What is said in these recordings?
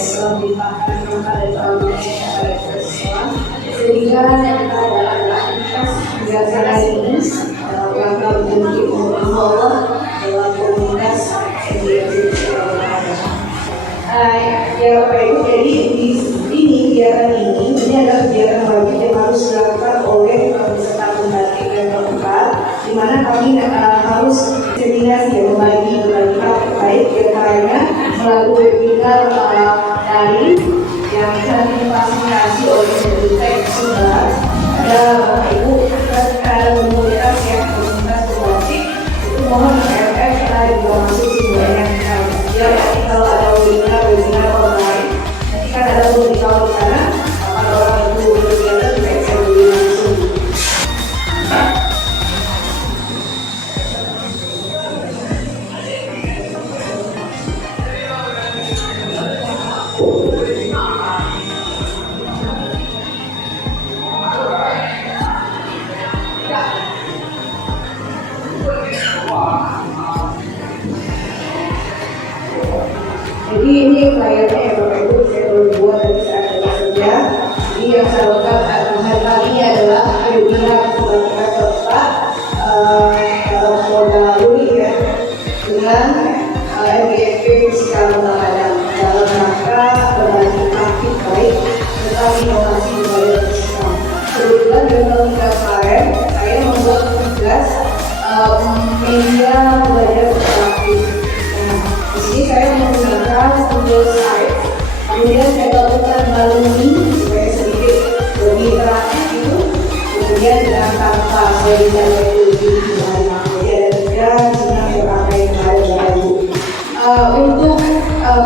melimpahkan maka dari Allah kepada kita semua, sehingga kita adalah aktivitas kegiatan hari ini dalam rangka memiliki pengumuman Allah dalam komunitas MDMC Surabaya. Ya Bapak Ibu, jadi kegiatan ini adalah kegiatan wajib yang harus dilakukan oleh peserta pembatik yang terdekat, di mana kami harus seminasi yang membagi hal terkait diantaranya melalui webinar daring yang akan difasilitasi oleh Dirtek Sumber. Ada Bapak Ibu ada komunitas yang komunitas pembatik itu mohon RF kita juga masuk sebanyak ya kalau ada webinar online nanti kan ada webinar di sana kalau orang itu berkegiatan kita bisa beli langsung. Jadi ini layarnya ya Bapak Ibu, saya baru buat dari saat kerja. Jadi yang saya lakukan hari kali ini adalah webinar pembagian peserta dalam modal ya dengan MDFP Fisikal Mengadang dalam rangka berbagi aktif baik tentang inovasi budaya fisikal. Kebetulan di tahun kemarin saya membuat tugas media belajar interaktif. Di sini saya menggunakan Google Slides, kemudian saya lakukan baluni supaya sedikit lebih interaktif itu, kemudian dengan tanpa saya bisa lebih banyak. Jadi ada tiga yang saya pakai kemarin. Untuk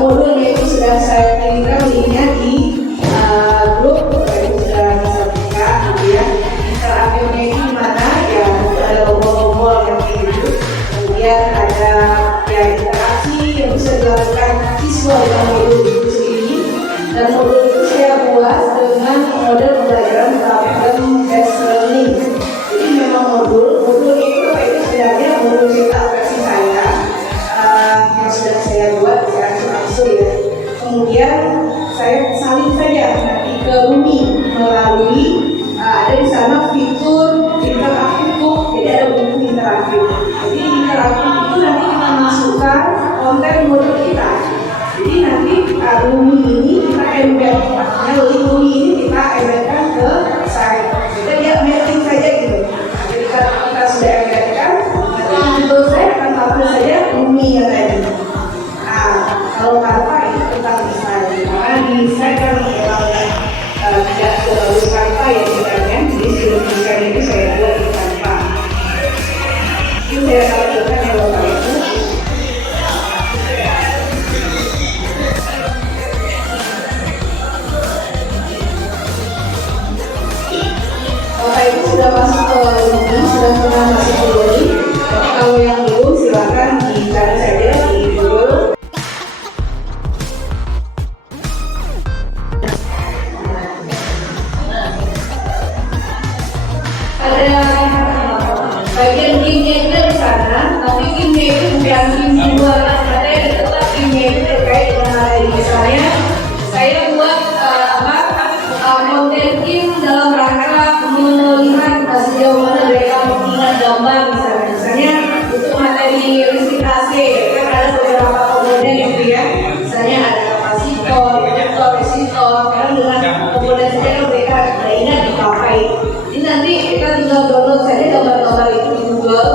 modulnya itu sudah saya kirimkan linknya di grup, itu sudah bisa buka, kemudian interaktifnya ini mana ya ada tombol-tombol yang gitu, kemudian ada ya interaksi yang bisa dilakukan siswa dengan modul itu sendiri, dan modul itu saya buat dengan model pembelajaran platform based learning. Jadi memang modul itu sebenarnya modul cetak versi saya yang sudah saya buat langsung ya. Kemudian saya salin saja nanti ke Bumi melalui ada di sana fitur interaktif book, jadi ada buku interaktif. Jadi interaktif itu nanti kita masukkan konten modul kita. Jadi nanti Bumi ini kita embed, link Bumi ini kita embedkan ke site. Jadi dia mapping saja gitu. Ketika kita sudah embedkan, nanti Google saya akan tampil saja Bumi yang tadi. Kalau karpa itu tentang desain, karena di desain kan tidak sebagus karpa ya sebenarnya. Jadi sebelum desain itu saya buat di karpa. Itu saya lakukan ya Bapak Ibu. Bapak Ibu sudah masuk ke ini, sudah pernah masuk ke ini. Kalau yang belum silakan dicari saja di Google. Ada bagian gamenya itu di sana, tapi gamenya itu bukan game dua, ada yang tetap gamenya itu terkait dengan ada di misalnya saya buat konten game dalam rangka melihat sejauh mana mereka mengingat gambar misalnya untuk materi listrik AC kan ada beberapa komponen gitu ya, misalnya ada kapasitor, induktor, resistor, karena dengan komponen saja mereka ingat dipakai. Ini nanti kita tinggal download saja gambar-gambar itu di Google,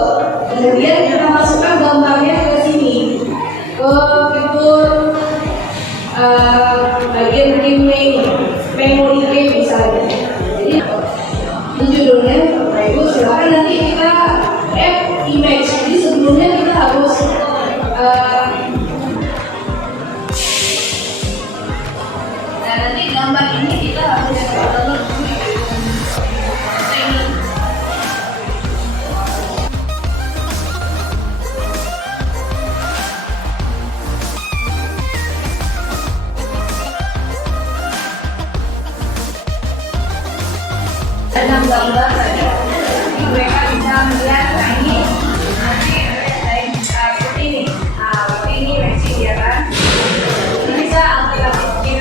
kemudian kita masukkan gambarnya ke sini, ke fitur bagian game memory game misalnya. Jadi ini judulnya Bapak Ibu silakan nanti kita add image. Jadi sebelumnya kita harus nah nanti gambar ini kita harus download dulu. Enam gambar tadi mereka bisa melihat ini nanti seperti ini, seperti ini versi dia kan bisa alternatif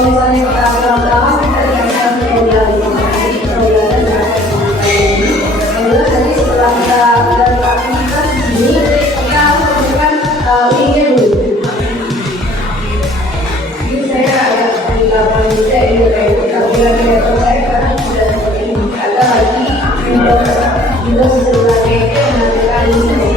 misalnya kita berlama-lama kita dikasih tutorial di mana ini tutorialnya dengan ini. Kemudian nanti setelah kita beraktivitas di sini, kita harus masukkan linknya dulu. Ini saya agak kehilangan juga ini kayak calculator saya karena sudah seperti ini. Ada lagi Windows sebelahnya itu menggunakan ini.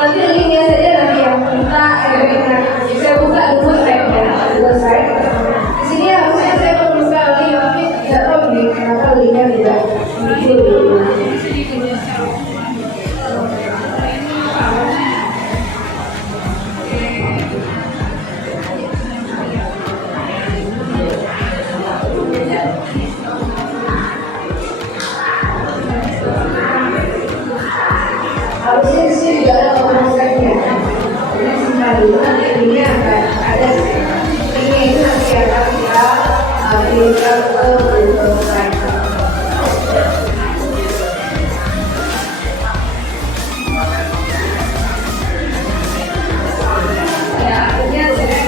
Nanti linknya saja nanti yang kita saya buka dulu saya di sini harusnya saya membuka link tapi tidak tahu nih kenapa linknya tidak muncul. Harusnya di sini juga ada automatiknya. Ini simpan dulu nanti linknya akan ada. Linknya itu nanti akan kita kirimkan ke Google Drive. Ya, akhirnya saya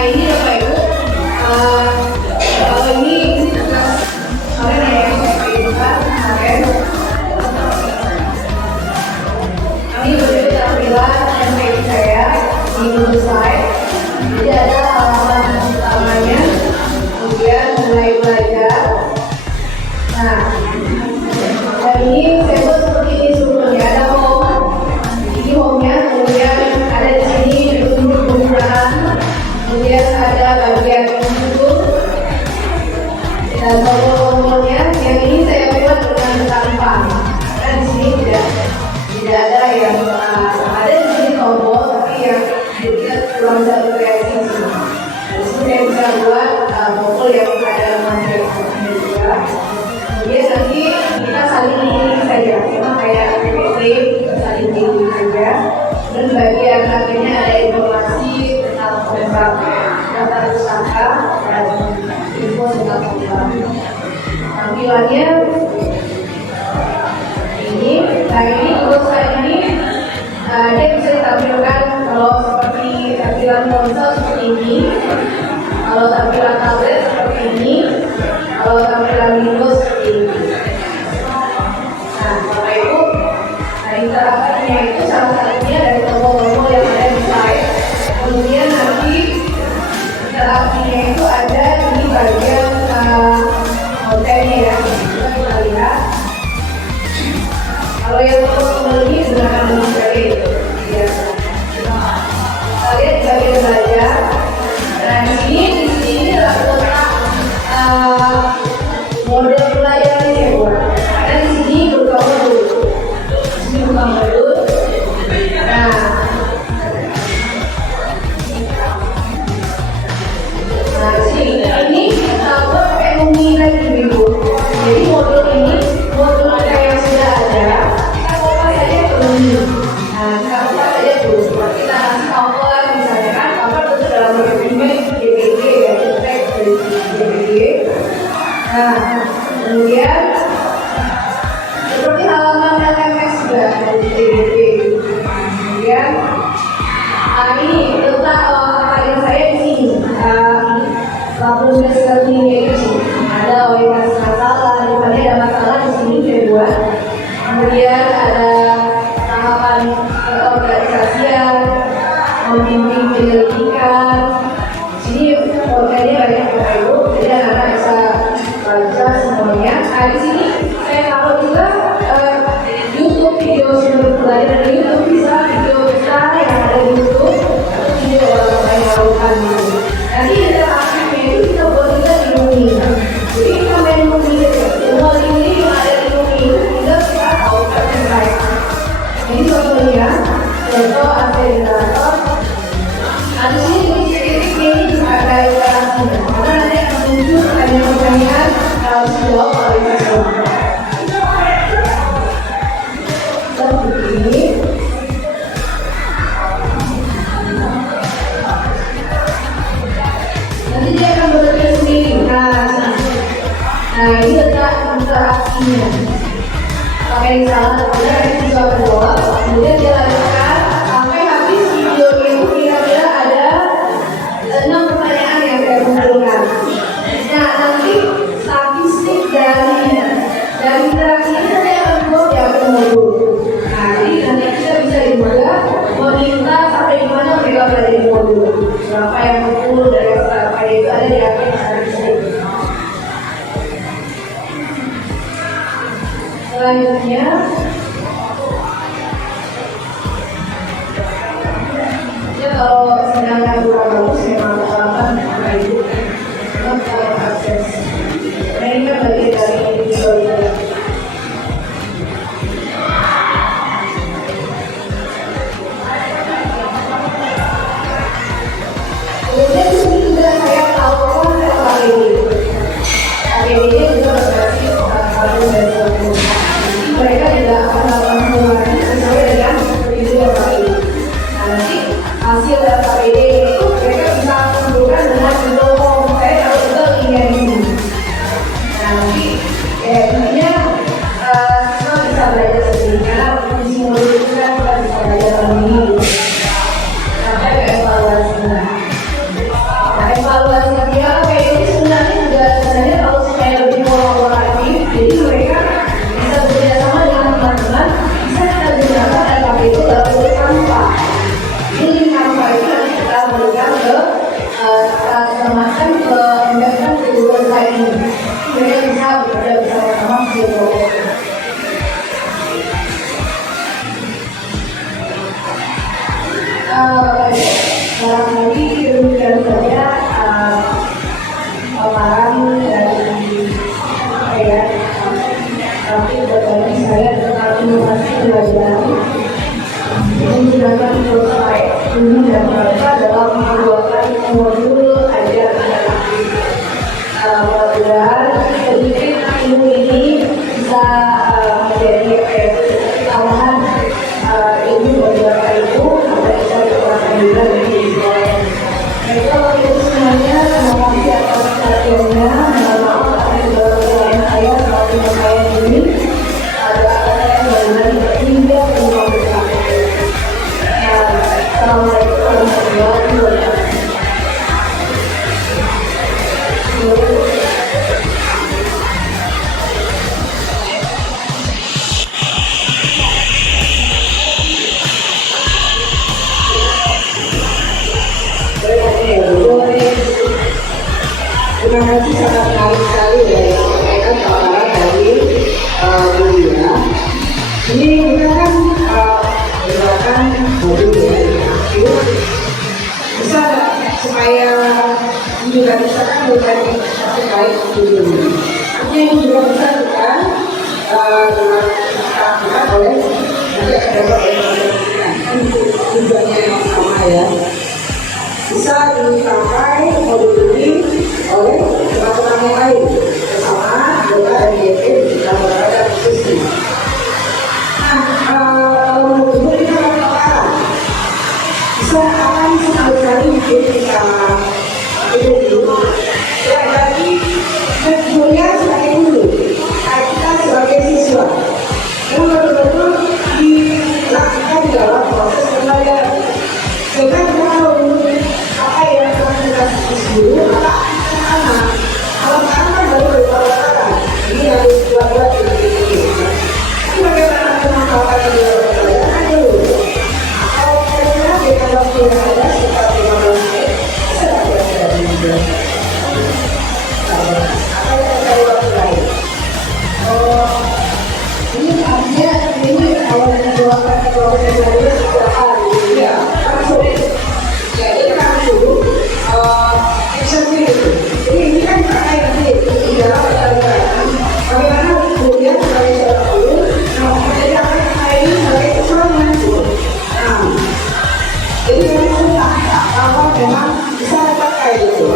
ini Bapak Ibu, kalau ini tugas kalian yang Bapak Ibu kan kemarin ini berbeda tampilan MPI saya di Google Slide. Jadi ada halaman utamanya, kemudian mulai belajar. Nah, dan ini saya buat seperti ini sebelumnya ada home, ini home-nya, kemudian ada di sini untuk penggunaan. Kemudian ada bagian YouTube dan tombol-tombolnya yang ini saya buat dengan tanpa. Karena di sini tidak ada yang ada di sini tombol tapi yang kurang terkreasi. Di sini saya bisa buat tombol yang ada manfaatnya juga. Kemudian nanti kita saling link saja, sama kayak PPT saling link saja. Dan bagian akhirnya ada informasi tentang data usaha dan info tentang usaha. Tampilannya ini, nah ini pulsa ini dia bisa ditampilkan kalau seperti tampilan ponsel seperti ini, kalau tampilan tablet seperti ini, kalau tampilan Windows seperti ini. Nah, Bapak Ibu, interaktifnya itu salah satunya dari tombol-tombol yang ada di slide. Kemudian nanti interaktifnya itu ada di bagian kontennya ya. Kita lihat. Kalau yang tombol ini gunakan tombol ya. Kita lihat di bagian belajar. Nah, kemudian seperti halaman LMS juga dari TDP. Kemudian ini letak karir saya di sini. Laporan hasil ini ada orientasi masalah, daripada ada masalah di sini saya buat. Kemudian ada tahapan organisasian, membimbing penyelidikan. Sini organnya banyak Ibu, jadi anak-anak bisa baca semuanya. Nah, di sini saya taruh juga YouTube video sumber pelajaran di YouTube, bisa video besar yang ada di YouTube atau video orang lain lakukan gitu. Nanti interaktifnya itu kita buat juga di Lumi. Jadi kita main Lumi aja. Semua ini yang ada di Lumi itu kita tahu terkait. Ini contohnya, contoh acelerator. Nah, di sini ini juga ada interaksinya. Karena nanti akan muncul ada pertanyaan harus dijawab oleh masyarakat. Begini. Nanti dia akan bekerja sendiri. Nah, ini letak interaksinya. Pakai salah satunya yang bisa jawab. Kemudian dia lanjutkan sampai habis video itu kira-kira ada 6 pertanyaan yang saya kumpulkan. Nah, nanti statistik dari interaksi ini saya akan buat di akun modul. Nah, jadi nanti kita bisa juga meminta sampai di mana mereka berada di modul. Berapa yang betul dari berapa itu ada di akun statistik. Selanjutnya, ya kalau sedangkan kurang bagus, memang akan Ibu untuk akses. Nah, ini kan bagian dari video ini. Kemudian di sini juga saya tawarkan KPD. KPD juga berbasis satu dan dua. Mereka tidak akan melakukan pengeluaran sesuai dengan video KPD. Nanti hasil dari KPD itu mereka bisa kumpulkan dengan Indofom. Saya tahu betul ini yang ini. Nanti intinya semua bisa belajar sendiri karena fungsi modul itu kan kita bisa belajar sendiri sampai ke evaluasinya. Nah, evaluasi dia ini sebenarnya kalau supaya lebih kolaboratif, jadi mereka bisa bekerjasama dengan teman-teman, bisa kita gunakan LKP itu dalam bentuk sampah. Ini sampah itu nanti kita berikan ke teman-teman ke investment ke Google Site ini. Mereka bisa bekerja bersama-sama di Google. Barangkali demikian saja paparan dari saya. Tapi bagi saya tetap inovasi belajar menggunakan website ini dan mereka dalam membuatkan modul ajar interaktif. Mudah-mudahan sedikit ilmu ini bisa menjadi tambahan ilmu bagi Bapak Ibu agar bisa diterapkan juga di kehidupan. Baik, kalau itu semuanya, terima kasih atas perhatiannya. Mohon maaf atas segala kesalahan saya selama saya ini. Ada apa yang benar-benar tidak bermanfaat. Assalamualaikum warahmatullahi wabarakatuh. Terima kasih, sangat menarik sekali ya yang sampaikan paparan dari Bulia. Ini kita kan menggunakan modul interaktif. Bisa supaya juga bisa kan bukan terkait modul ini. Artinya ini juga bisa kan dilakukan oleh nanti akan dapat informasikan. Tujuannya yang sama ya. Bisa dicapai modul ini oleh teman-teman yang lain bersama anggota NDP di Kabupaten Bekasi. Nah, kalau modul ini apa? Bisa akan sekali-kali bikin ide dulu. Ya, jadi sebetulnya yang ada sekitar 15 menit, bisa kira-kira di apa yang cari waktu lain. Oh, ini artinya ini kalau didoakan kalau dari hari ya langsung. Jadi kan dulu eksekutif itu. Jadi ini kan pakai nanti di dalam perjalanan. Bagaimana kemudian sebagai seorang guru, nah menjadi apa yang lain sebagai seorang guru. Nah, jadi memang bahwa memang bisa dipakai itu.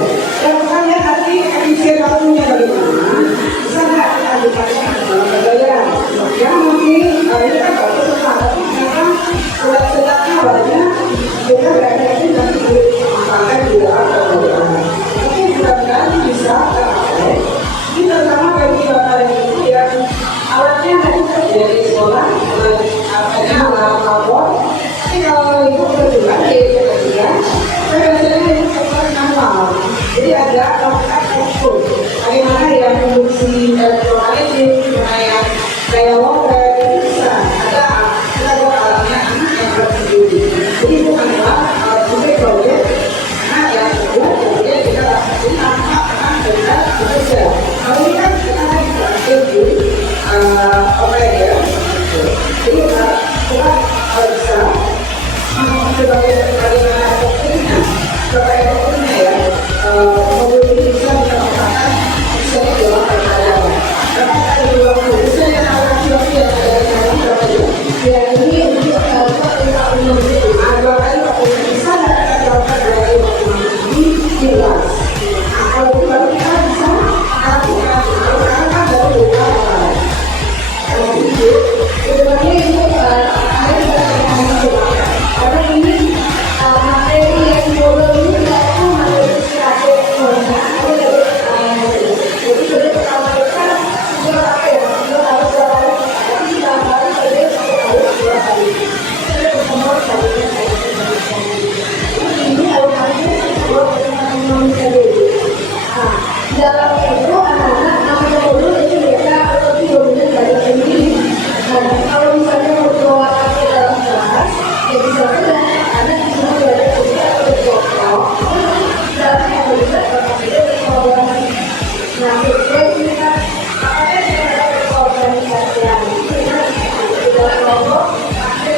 Dan makanya nanti efisien waktunya bagaimana? Bisa nggak kita dipakai dalam perjalanan? Ya mungkin ini kan bagus sekali, tapi memang sedang-sedangnya banyak kita berarti nanti dipakai di dalam perjalanan. Tapi mudah-mudahan bisa terpakai. Ini terutama bagi bapak dan ibu yang alatnya tadi dari sekolah, apanya alat lapor. Tapi kalau ibu kedua, saya biasanya ibu sekolah manual. Jadi ada lengkap ukur. Bagaimana yang produksi elektromagnetik, kayak water, itu bisa. Ada buat alatnya anak yang bersendiri. Jadi itu manual, juga proyek. Anak yang kedua, kemudian kita lakukan anak-anak dengan bekerja. Kalau ini kan kita lagi belajar di operator. Jadi kita bisa sebagai bagaimana dokternya, sebagai dokternya ya, mobil ini bisa dikatakan bisa dijual perjalanan. Tapi ada dua mobil, bisa yang laki-laki yang ada di dalam berapa jam? Ya ini untuk dua kali waktu bisa kita jawabkan 2 kali waktu di kelas. Nah kalau itu baru kita bisa lakukan, kalau sekarang kan baru 2 kali. Kalau itu, sebenarnya itu ada karena ini materi yang bodoh ini tidak tahu materi strategi jadi sudah pertama kita sudah apa ya sudah harus berapa kali tapi sudah kali saja harus 2 kali sudah bertemu kali ini alokasi buat manusia dulu. Nah dalam itu anak-anak namanya dulu itu mereka lebih dominan dari sendiri. Nah kalau misalnya berdoa dalam kelas ya bisa saja anak cuma belajar juga berdoa dalam yang bisa berkata berkolaborasi. Nah kita apakah kita ada berkolaborasi yang di dalam kelompok ada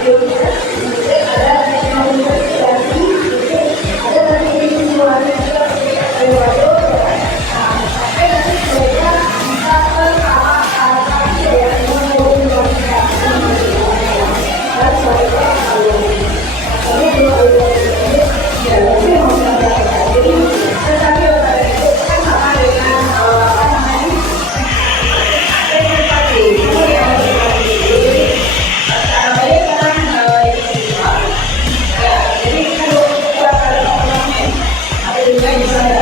komunikasi ada tadi semua sampai nanti mereka bisa apa yang jadi